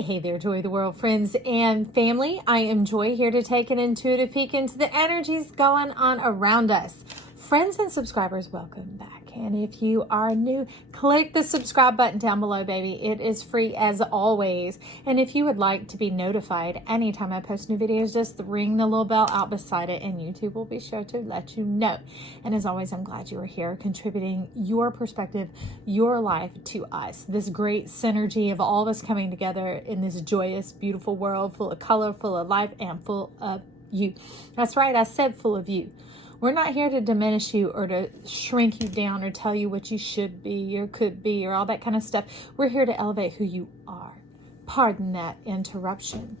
Hey there, Joy of the World friends and family. I am Joy, here to take an intuitive peek into the energies going on around us. Friends and subscribers, welcome back. And if you are new, click the subscribe button down below, baby. It is free as always. And if you would like to be notified anytime I post new videos, just ring the little bell out beside it and YouTube will be sure to let you know. And as always, I'm glad you are here contributing your perspective, your life to us. This great synergy of all of us coming together in this joyous, beautiful world full of color, full of life, and full of you. That's right, I said full of you. We're not here to diminish you or to shrink you down or tell you what you should be or could be or all that kind of stuff. We're here to elevate who you are. Pardon that interruption.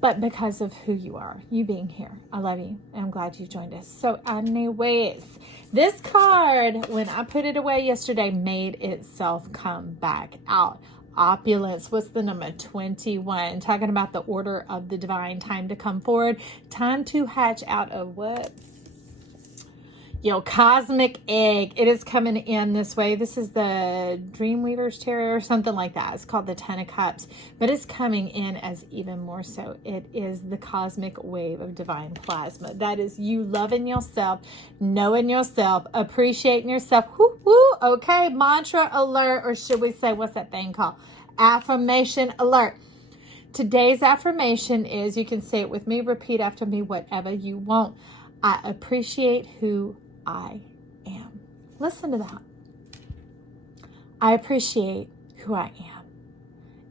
But because of who you are, you being here, I love you. And I'm glad you joined us. So anyways, this card, when I put it away yesterday, made itself come back out. Opulence. What's the number? 21. Talking about the order of the divine. Time to come forward. Time to hatch out of what? Your cosmic egg. It is coming in this way. This is the Dreamweaver's Tarot or something like that. It's called the Ten of Cups, but it's coming in as even more so. It is the cosmic wave of divine plasma. That is you loving yourself, knowing yourself, appreciating yourself. Woo, woo. Okay, mantra alert, or should we say, what's that thing called? Affirmation alert. Today's affirmation is, you can say it with me, repeat after me, whatever you want. I appreciate who I am. Listen to that. I appreciate who I am.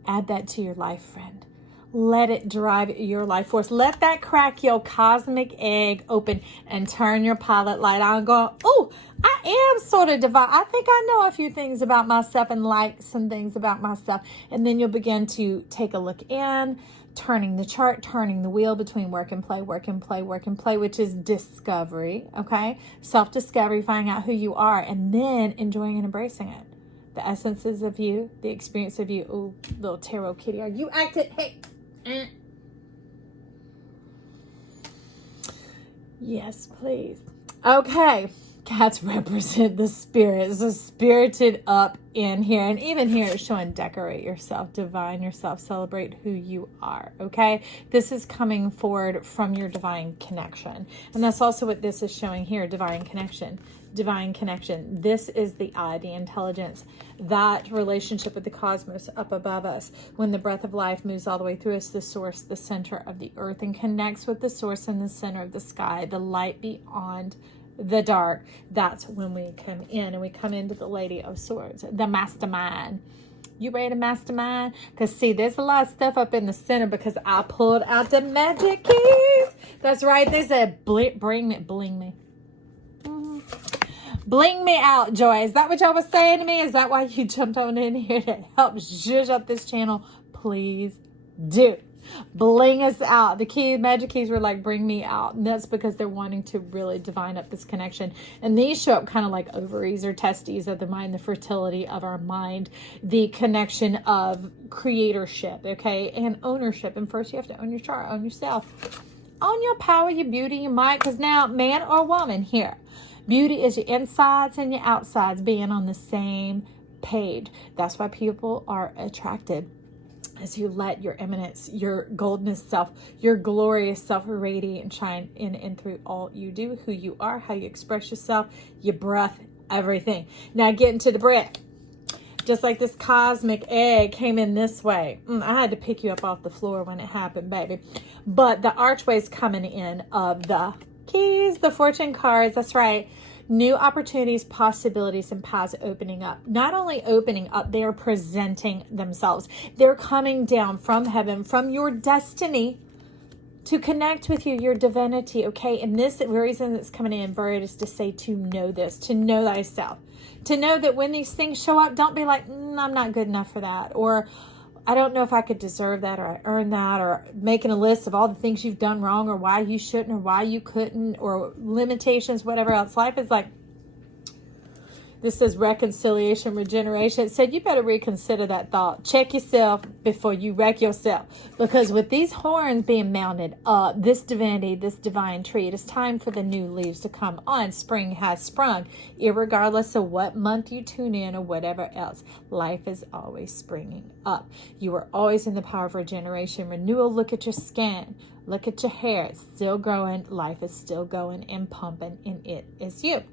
Add that to your life, friend. Let it drive your life force. Let that crack your cosmic egg open and turn your pilot light on. Go, oh, I am sort of divine. I think I know a few things about myself and like some things about myself. And then you'll begin to take a look in, turning the chart, turning the wheel between work and play, work and play, work and play, which is discovery, okay? Self-discovery, finding out who you are, and then enjoying and embracing it. The essences of you, the experience of you. Ooh, little tarot kitty, are you acting? Hey. Yes, please. Okay. Cats represent the spirit. So spirited up in here. And even here it's showing decorate yourself, divine yourself, celebrate who you are. Okay. This is coming forward from your divine connection. And that's also what this is showing here. Divine connection. Divine connection. This is the I, the intelligence, that relationship with the cosmos up above us. When the breath of life moves all the way through us, the source, the center of the earth, and connects with the source in the center of the sky, the light beyond the dark. That's when we come in, and we come into the Lady of Swords, the mastermind. You ready to mastermind? Because see, there's a lot of stuff up in the center because I pulled out the magic keys. That's right. They said, bling me. Bling me out, Joy. Is that what y'all was saying to me? Is that why you jumped on in here to help zhuzh up this channel? Please do. Bling us out. The magic keys were like, bring me out. And that's because they're wanting to really divine up this connection. And these show up kind of like ovaries or testes of the mind, the fertility of our mind, the connection of creatorship, okay, and ownership. And first you have to own your chart, own yourself, own your power, your beauty, your might. Because now, man or woman here, beauty is your insides and your outsides being on the same page. That's why people are attracted. As you let your eminence, your goldness self, your glorious self radiate and shine in and through all you do, who you are, how you express yourself, your breath, everything. Now get into the breath. Just like this cosmic egg came in this way. I had to pick you up off the floor when it happened, baby. But the archway's coming in of the keys, the fortune cards. That's right. New opportunities, possibilities, and paths opening up. Not only opening up, they are presenting themselves. They're coming down from heaven, from your destiny, to connect with you, your divinity, okay? And this reason that's coming in inverted is to say to know this, to know thyself. To know that when these things show up, don't be like, I'm not good enough for that. Or, I don't know if I could deserve that, or I earned that, or making a list of all the things you've done wrong, or why you shouldn't, or why you couldn't, or limitations, whatever else. Life is like, This says reconciliation, regeneration. It said you better reconsider that thought. Check yourself before you wreck yourself. Because with these horns being mounted up, this divinity, this divine tree, it is time for the new leaves to come on. Spring has sprung. Irregardless of what month you tune in or whatever else, life is always springing up. You are always in the power of regeneration, renewal. Look at your skin. Look at your hair. It's still growing. Life is still going and pumping, and it is you.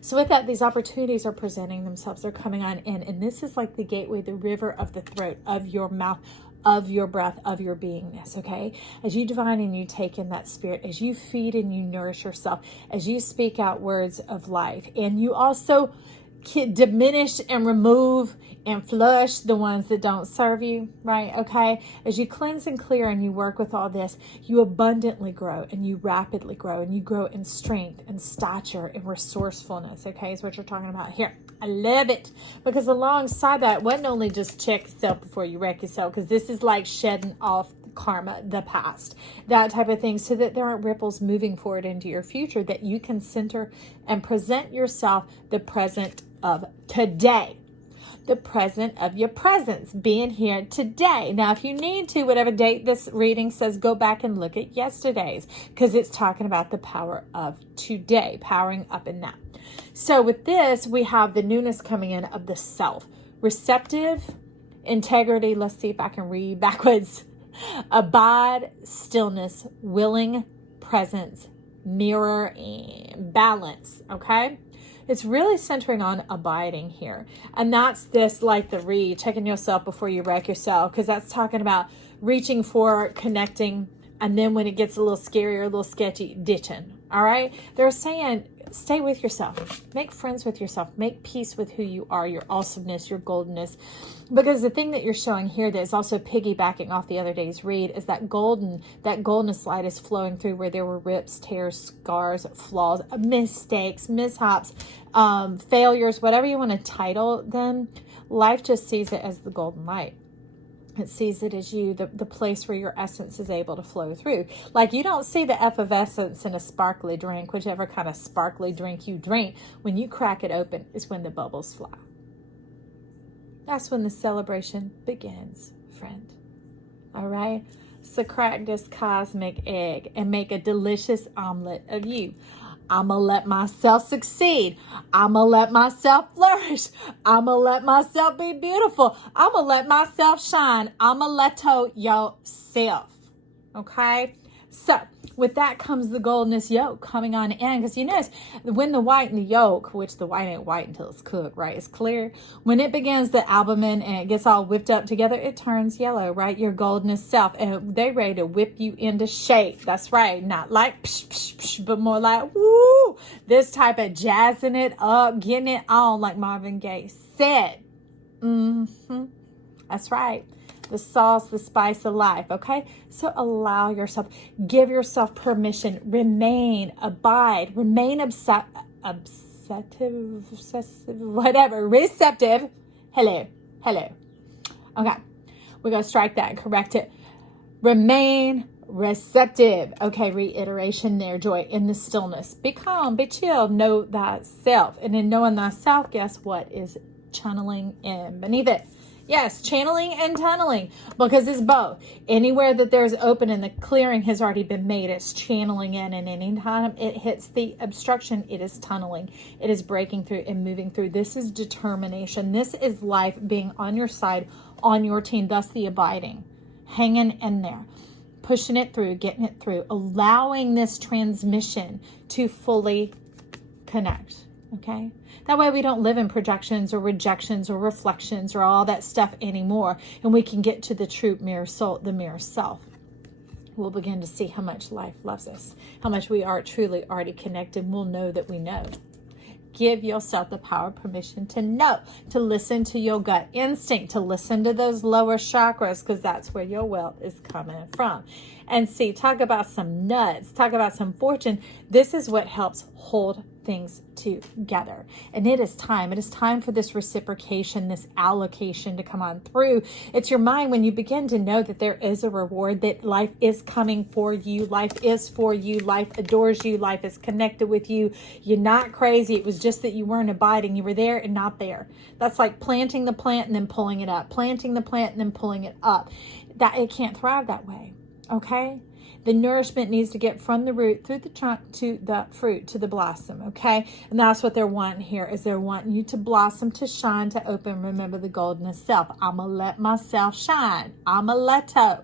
So with that, these opportunities are presenting themselves. They're coming on in. And this is like the gateway, the river of the throat, of your mouth, of your breath, of your beingness, okay? As you divine and you take in that spirit, as you feed and you nourish yourself, as you speak out words of life, and you also diminish and remove and flush the ones that don't serve you, right? Okay. As you cleanse and clear and you work with all this, you abundantly grow and you rapidly grow and you grow in strength and stature and resourcefulness. Okay. Is what you're talking about here. I love it, because alongside that, it wasn't only just check yourself before you wreck yourself, because this is like shedding off karma, the past, that type of thing, so that there aren't ripples moving forward into your future, that you can center and present yourself the present of today. The present of your presence, being here today. Now, if you need to, whatever date this reading says, go back and look at yesterday's, because it's talking about the power of today, powering up in now. So with this, we have the newness coming in of the self. Receptive, integrity. Let's see if I can read backwards. Abide, stillness, willing, presence, mirror, and balance. Okay? It's really centering on abiding here. And that's this, like the read, checking yourself before you wreck yourself, because that's talking about reaching for, connecting, and then when it gets a little scary or a little sketchy, ditching. All right? They're saying, stay with yourself. Make friends with yourself. Make peace with who you are, your awesomeness, your goldenness. Because the thing that you're showing here that is also piggybacking off the other day's read is that goldeness light is flowing through where there were rips, tears, scars, flaws, mistakes, mishaps, failures, whatever you want to title them. Life just sees it as the golden light. It sees it as you, the place where your essence is able to flow through. Like you don't see the effervescence in a sparkly drink, whichever kind of sparkly drink you drink. When you crack it open is when the bubbles fly. That's when the celebration begins, friend. All right? So crack this cosmic egg and make a delicious omelet of you. I'm going to let myself succeed. I'm going to let myself flourish. I'm going to let myself be beautiful. I'm going to let myself shine. I'm going to let yourself. Okay? So, with that comes the goldenness yolk coming on in. Because you notice, when the white in the yolk, which the white ain't white until it's cooked, right? It's clear. When it begins the albumin and it gets all whipped up together, it turns yellow, right? Your goldenness self. And they ready to whip you into shape. That's right. Not like psh, psh, psh, but more like, woo! This type of jazzing it up, getting it on, like Marvin Gaye said. That's right. The sauce, the spice of life, okay? So allow yourself, give yourself permission, remain, abide, remain obsessive, whatever, receptive. Hello. Okay, we're going to strike that and correct it. Remain receptive. Okay, reiteration there, joy in the stillness. Be calm, be chill, know thyself. And in knowing thyself, guess what is channeling in beneath it? Yes, channeling and tunneling, because it's both. Anywhere that there's open and the clearing has already been made, it's channeling in, and anytime it hits the obstruction, it is tunneling. It is breaking through and moving through. This is determination. This is life being on your side, on your team, thus the abiding, hanging in there, pushing it through, getting it through, allowing this transmission to fully connect. Okay? That way we don't live in projections or rejections or reflections or all that stuff anymore. And we can get to the true mirror soul, the mirror self. We'll begin to see how much life loves us, how much we are truly already connected. We'll know that we know. Give yourself the power, permission to know, to listen to your gut instinct, to listen to those lower chakras, because that's where your wealth is coming from. And see, talk about some nuts, talk about some fortune. This is what helps hold things together. And it is time. It is time for this reciprocation, this allocation to come on through. It's your mind when you begin to know that there is a reward, that life is coming for you. Life is for you. Life adores you. Life is connected with you. You're not crazy. It was just that you weren't abiding. You were there and not there. That's like planting the plant and then pulling it up. Planting the plant and then pulling it up. That it can't thrive that way. Okay? The nourishment needs to get from the root through the trunk to the fruit, to the blossom, okay? And that's what they're wanting here, is they're wanting you to blossom, to shine, to open. Remember the golden self. I'm going to let myself shine. I'm a letto.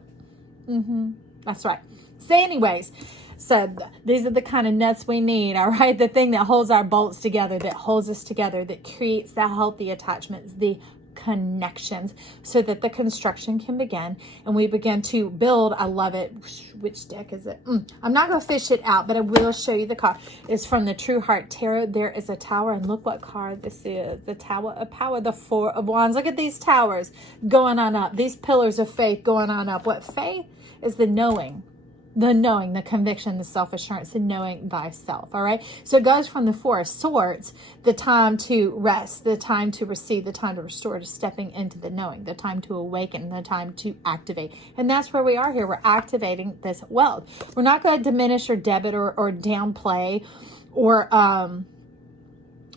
That's right. So anyways, so these are the kind of nuts we need, all right? The thing that holds our bolts together, that holds us together, that creates the healthy attachments, the connections, so that the construction can begin and we begin to build. I love it. Which deck is it? I'm not going to fish it out, but I will show you the card. It's from the True Heart Tarot. There is a tower, and look what card this is. The Tower of Power, the Four of Wands. Look at these towers going on up. These pillars of faith going on up. What faith is? The knowing, the conviction, the self-assurance, the knowing thyself. All right. So it goes from the Four of Swords, the time to rest, the time to receive, the time to restore, to stepping into the knowing, the time to awaken, the time to activate. And that's where we are here. We're activating this wealth. We're not going to diminish or debit or downplay or,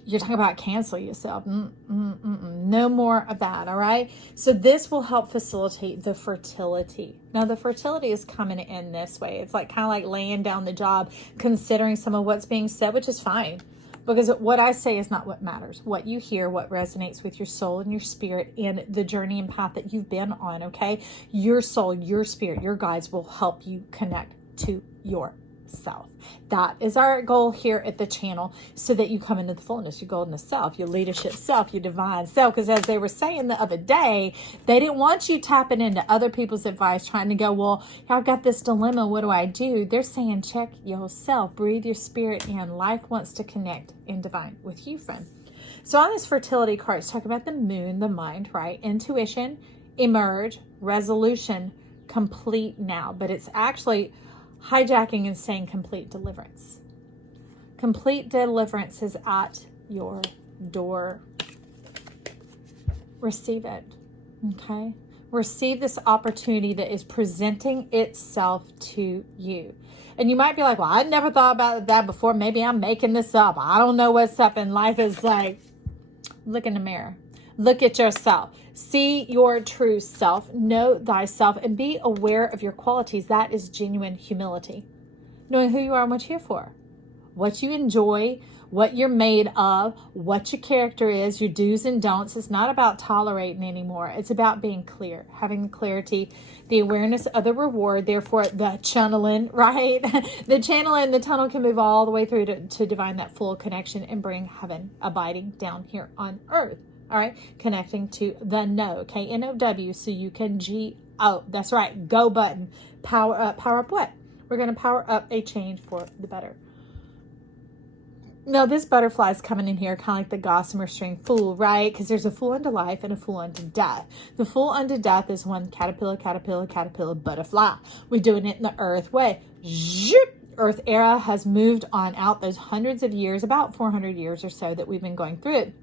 you're talking about cancel yourself. No more of that, all right? So this will help facilitate the fertility. Now, the fertility is coming in this way. It's like kind of like laying down the job, considering some of what's being said, which is fine. Because what I say is not what matters. What you hear, what resonates with your soul and your spirit and the journey and path that you've been on, okay? Your soul, your spirit, your guides will help you connect to yourself. That is our goal here at the channel, so that you come into the fullness, your golden self, your leadership self, your divine self. Because as they were saying the other day, they didn't want you tapping into other people's advice, trying to go, well, I've got this dilemma. What do I do? They're saying, check yourself, breathe your spirit in. Life wants to connect in divine with you, friend. So on this fertility card, it's talking about the moon, the mind, right? Intuition, emerge, resolution, complete now. But it's actually hijacking and saying complete deliverance. Complete deliverance is at your door. Receive it. Okay? Receive this opportunity that is presenting itself to you. And you might be like, well, I never thought about that before. Maybe I'm making this up. I don't know what's up. And life is like, look in the mirror. Look at yourself. See your true self. Know thyself and be aware of your qualities. That is genuine humility. Knowing who you are and what you're here for. What you enjoy, what you're made of, what your character is, your do's and don'ts. It's not about tolerating anymore. It's about being clear, having the clarity, the awareness of the reward, therefore the channeling, right? The channeling, the tunnel can move all the way through to divine that full connection and bring heaven abiding down here on earth. All right, connecting to the know, K-N-O-W, so you can G-O. That's right, go button. Power up what? We're going to power up a change for the better. Now, this butterfly is coming in here kind of like the gossamer string fool, right? Because there's a fool unto life and a fool unto death. The fool unto death is one caterpillar, butterfly. We're doing it in the earth way. Zip! Earth era has moved on out those hundreds of years, about 400 years or so that we've been going through it.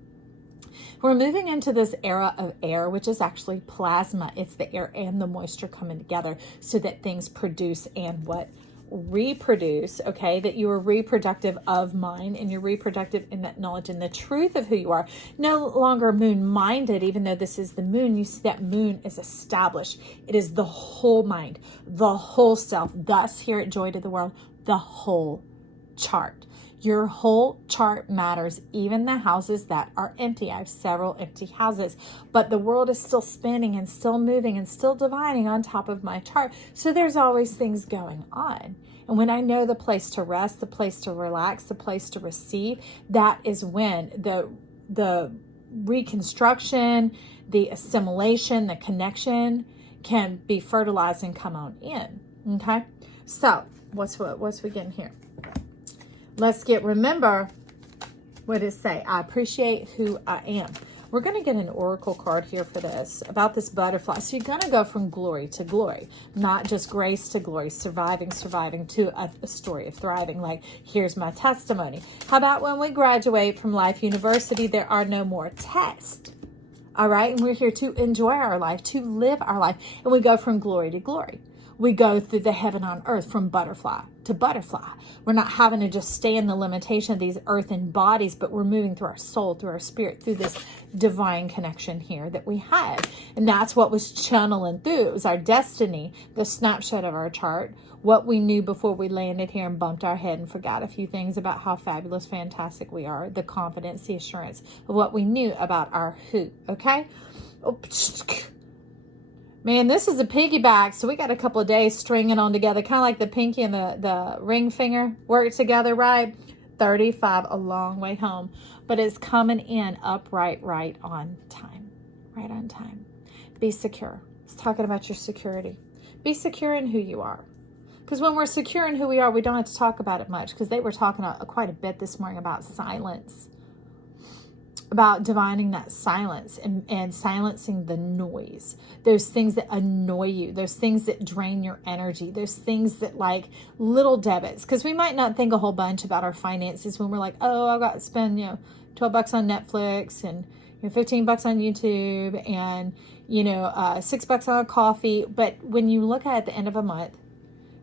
We're moving into this era of air, which is actually plasma. It's the air and the moisture coming together so that things produce and what? Reproduce, okay? That you are reproductive of mind and you're reproductive in that knowledge and the truth of who you are. No longer moon-minded, even though this is the moon. You see that moon is established. It is the whole mind, the whole self. Thus, here at Joy to the World, the whole chart. Your whole chart matters, even the houses that are empty. I have several empty houses, but the world is still spinning and still moving and still divining on top of my chart. So there's always things going on. And when I know the place to rest, the place to relax, the place to receive, that is when the reconstruction, the assimilation, the connection can be fertilized and come on in. Okay? So what's we getting here? Let's remember what it say. I appreciate who I am. We're going to get an oracle card here for this, about this butterfly. So you're going to go from glory to glory, not just grace to glory, surviving to a story of thriving. Like, here's my testimony. How about when we graduate from Life University, there are no more tests. All right. And we're here to enjoy our life, to live our life. And we go from glory to glory. We go through the heaven on earth, from butterfly to butterfly. We're not having to just stay in the limitation of these earthen bodies, but we're moving through our soul, through our spirit, through this divine connection here that we had. And that's what was channeling through. It was our destiny, the snapshot of our chart, what we knew before we landed here and bumped our head and forgot a few things about how fabulous, fantastic we are, the confidence, the assurance of what we knew about our who, okay? Oh, man, this is a piggyback, so we got a couple of days stringing on together, kind of like the pinky and the ring finger work together, right? 35, a long way home, but it's coming in upright, right on time, right on time. Be secure. It's talking about your security. Be secure in who you are. Because when we're secure in who we are, we don't have to talk about it much, because they were talking quite a bit this morning about silence, about divining that silence and silencing the noise, those things that annoy you, those things that drain your energy, those things that like little debits. Because we might not think a whole bunch about our finances when we're like, oh, I've got to spend, $12 on Netflix and $15 on YouTube and, $6 on a coffee. But when you look at the end of a month,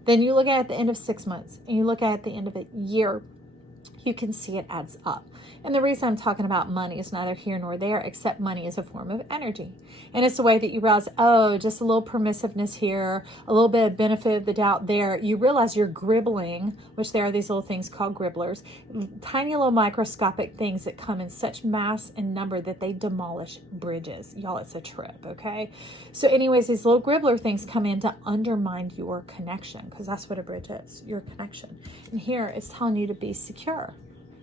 then you look at the end of 6 months, and you look at the end of a year, you can see it adds up. And the reason I'm talking about money is neither here nor there, except money is a form of energy. And it's the way that you realize, oh, just a little permissiveness here, a little bit of benefit of the doubt there. You realize you're gribbling, which there are these little things called gribblers, tiny little microscopic things that come in such mass and number that they demolish bridges. Y'all, it's a trip, okay? So anyways, these little gribbler things come in to undermine your connection, because that's what a bridge is, your connection. And here it's telling you to be secure.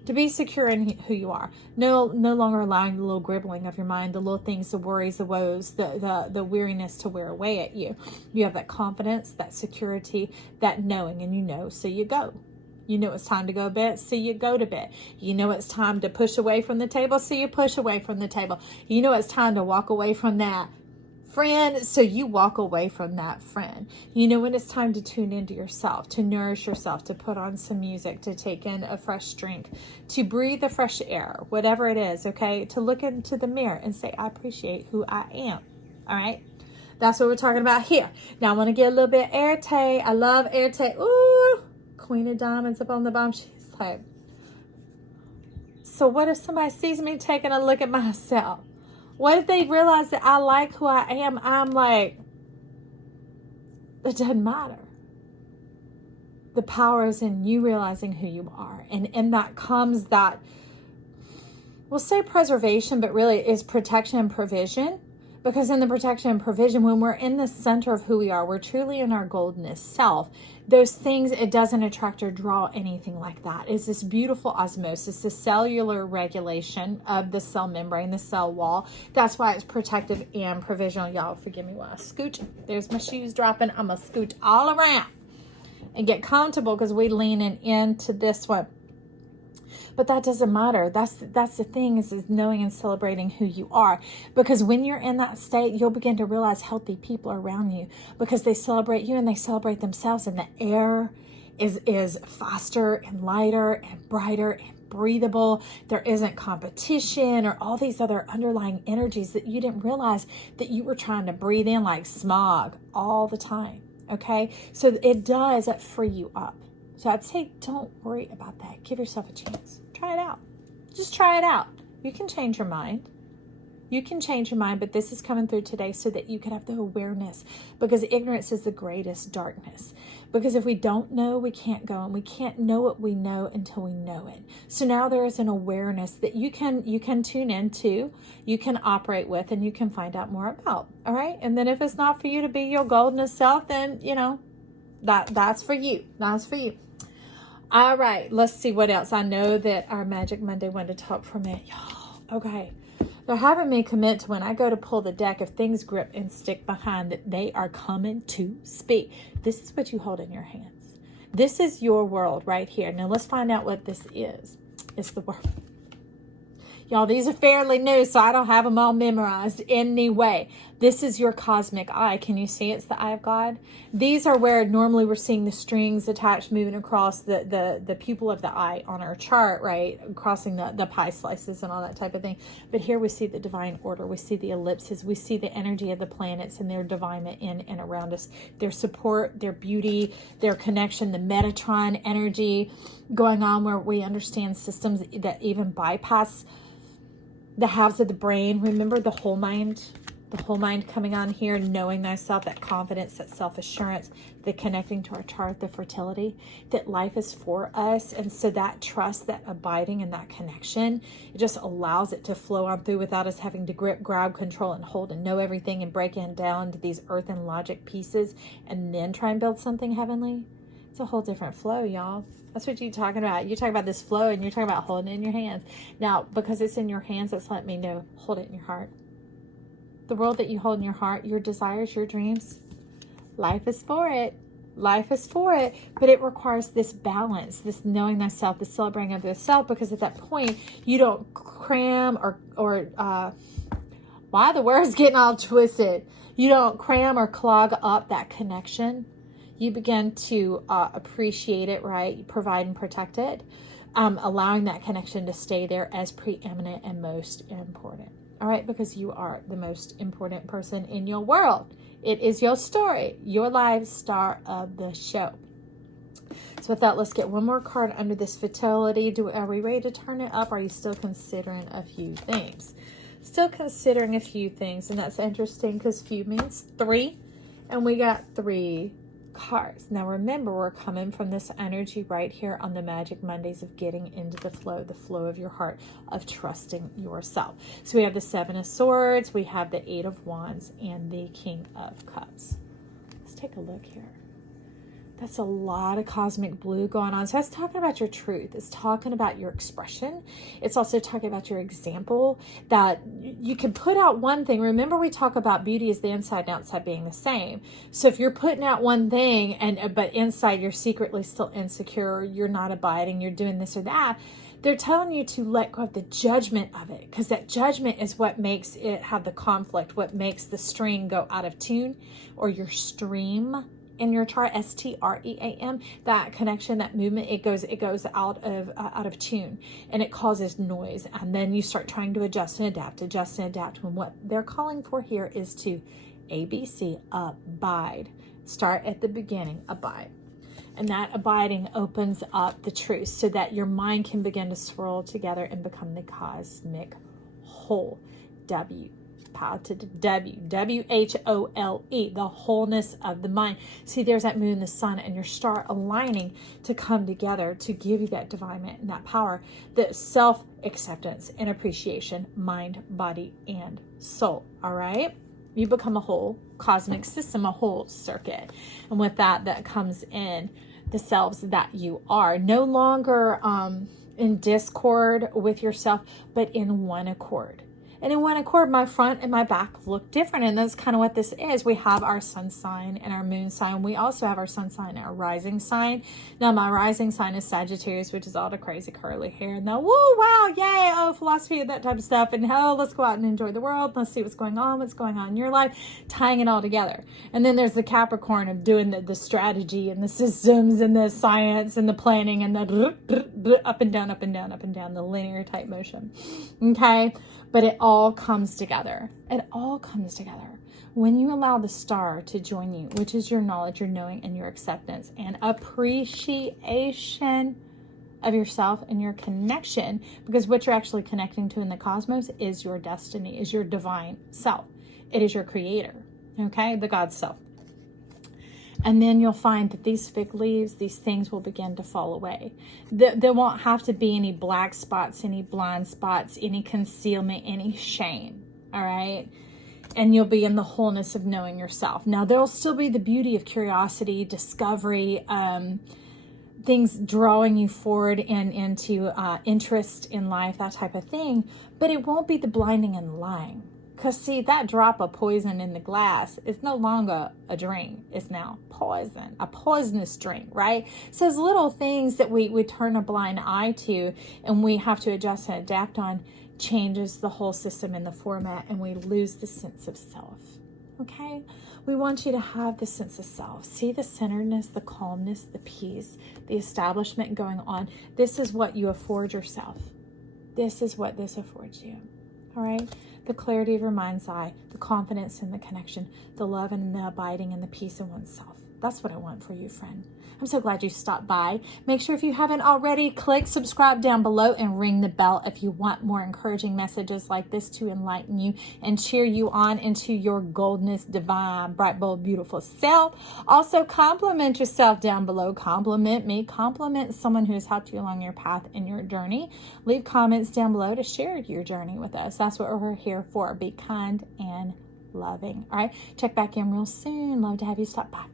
To be secure in who you are. No longer allowing the little gribbling of your mind, the little things, the worries, the woes, the weariness to wear away at you. You have that confidence, that security, that knowing, and so you go. You know it's time to go to bed, so you go to bed. You know it's time to push away from the table, so you push away from the table. You know it's time to walk away from that friend, so you walk away from that friend. You know when it's time to tune into yourself, to nourish yourself, to put on some music, to take in a fresh drink, to breathe the fresh air, whatever it is, okay? To look into the mirror and say, I appreciate who I am, all right? That's what we're talking about here. Now I want to get a little bit airtight. I love airtight. Ooh, Queen of Diamonds up on the bottom. She's like, so what if somebody sees me taking a look at myself? What if they realize that I like who I am? I'm like, it doesn't matter. The power is in you realizing who you are. And in that comes that, we'll say preservation, but really is protection and provision. Because in the protection and provision, when we're in the center of who we are, we're truly in our goldenest self. Those things, it doesn't attract or draw anything like that. It's this beautiful osmosis, the cellular regulation of the cell membrane, the cell wall. That's why it's protective and provisional. Y'all, forgive me while I scooch. There's my shoes dropping. I'm going to scooch all around and get comfortable because we're leaning into this one. But that doesn't matter. That's the thing is knowing and celebrating who you are. Because when you're in that state, you'll begin to realize healthy people are around you because they celebrate you and they celebrate themselves. And the air is faster and lighter and brighter and breathable. There isn't competition or all these other underlying energies that you didn't realize that you were trying to breathe in, like smog all the time. Okay? So it does free you up. So I'd say don't worry about that. Give yourself a chance. Try it out. Just try it out. You can change your mind. You can change your mind, but this is coming through today so that you can have the awareness, because ignorance is the greatest darkness. Because if we don't know, we can't go, and we can't know what we know until we know it. So now there is an awareness that you can tune into, you can operate with, and you can find out more about. All right? And then if it's not for you to be your goldenest self, then, that's for you. That's for you. All right, let's see what else. I know that our Magic Monday wanted to talk for a minute. Y'all, okay. They're having me commit to when I go to pull the deck, if things grip and stick behind, that they are coming to speak. This is what you hold in your hands. This is your world right here. Now let's find out what this is. It's the world. Y'all, these are fairly new, so I don't have them all memorized anyway. This is your cosmic eye. Can you see it's the eye of God? These are where normally we're seeing the strings attached moving across the pupil of the eye on our chart, right? Crossing the pie slices and all that type of thing. But here we see the divine order. We see the ellipses. We see the energy of the planets and their divinement in and around us. Their support, their beauty, their connection, the Metatron energy going on where we understand systems that even bypass the halves of the brain. Remember the whole mind coming on here, knowing thyself, that confidence, that self-assurance, the connecting to our chart, the fertility, that life is for us. And so that trust, that abiding, and that connection, it just allows it to flow on through without us having to grip, grab, control, and hold and know everything and break it down to these earth and logic pieces and then try and build something heavenly. It's a whole different flow, y'all. That's what you're talking about. You're talking about this flow and you're talking about holding it in your hands. Now, because it's in your hands, it's letting me know, hold it in your heart. The world that you hold in your heart, your desires, your dreams, life is for it. Life is for it. But it requires this balance, this knowing thyself, the celebrating of yourself, because at that point, you don't cram or why the word's getting all twisted. You don't cram or clog up that connection. You begin to appreciate it, right? You provide and protect it, allowing that connection to stay there as preeminent and most important. All right, because you are the most important person in your world. It is your story, your live star of the show. So with that, let's get one more card under this fertility. Are we ready to turn it up? Or are you still considering a few things? Still considering a few things, and that's interesting because few means three, and we got 3 cards. Now remember, we're coming from this energy right here on the Magic Mondays of getting into the flow of your heart, of trusting yourself. So we have the 7 of Swords, we have the 8 of Wands, and the King of Cups. Let's take a look here. That's a lot of cosmic blue going on. So that's talking about your truth. It's talking about your expression. It's also talking about your example, that you can put out one thing. Remember, we talk about beauty as the inside and outside being the same. So if you're putting out one thing but inside you're secretly still insecure, you're not abiding, you're doing this or that, they're telling you to let go of the judgment of it, because that judgment is what makes it have the conflict, what makes the string go out of tune, or your stream in your chart, STREAM, that connection, that movement, it goes out of tune, and it causes noise, and then you start trying to adjust and adapt when what they're calling for here is to ABC, abide. Start at the beginning, abide. And that abiding opens up the truth so that your mind can begin to swirl together and become the cosmic whole. WHOLE, the wholeness of the mind. See, there's that moon, the sun, and your star aligning to come together to give you that divinement and that power, the self-acceptance and appreciation, mind, body, and soul. All right? You become a whole cosmic system, a whole circuit. And with that comes in the selves that you are. No longer in discord with yourself, but in one accord. And in one accord, my front and my back look different. And that's kind of what this is. We have our sun sign and our moon sign. We also have our sun sign and our rising sign. Now, my rising sign is Sagittarius, which is all the crazy curly hair. And the woo, wow, yay, oh, philosophy and that type of stuff. And oh, let's go out and enjoy the world. Let's see what's going on in your life, tying it all together. And then there's the Capricorn of doing the strategy and the systems and the science and the planning and the up and down, the linear type motion. Okay? But it all comes together. It all comes together when you allow the star to join you, which is your knowledge, your knowing, and your acceptance and appreciation of yourself and your connection. Because what you're actually connecting to in the cosmos is your destiny, is your divine self. It is your creator, okay? The God self. And then you'll find that these fig leaves, these things will begin to fall away. There won't have to be any black spots, any blind spots, any concealment, any shame. All right? And you'll be in the wholeness of knowing yourself. Now, there'll still be the beauty of curiosity, discovery, things drawing you forward and into interest in life, that type of thing. But it won't be the blinding and lying. Because, see, that drop of poison in the glass is no longer a drink. It's now poison, a poisonous drink, right? So those little things that we turn a blind eye to and we have to adjust and adapt on changes the whole system in the format, and we lose the sense of self. Okay? We want you to have the sense of self. See the centeredness, the calmness, the peace, the establishment going on. This is what you afford yourself. This is what this affords you. All right? The clarity of your mind's eye, the confidence in the connection, the love and the abiding and the peace in oneself. That's what I want for you, friend. I'm so glad you stopped by. Make sure if you haven't already, click subscribe down below and ring the bell if you want more encouraging messages like this to enlighten you and cheer you on into your goldness, divine, bright, bold, beautiful self. Also, compliment yourself down below. Compliment me. Compliment someone who has helped you along your path and your journey. Leave comments down below to share your journey with us. That's what we're here for. Be kind and loving. All right. Check back in real soon. Love to have you stop by.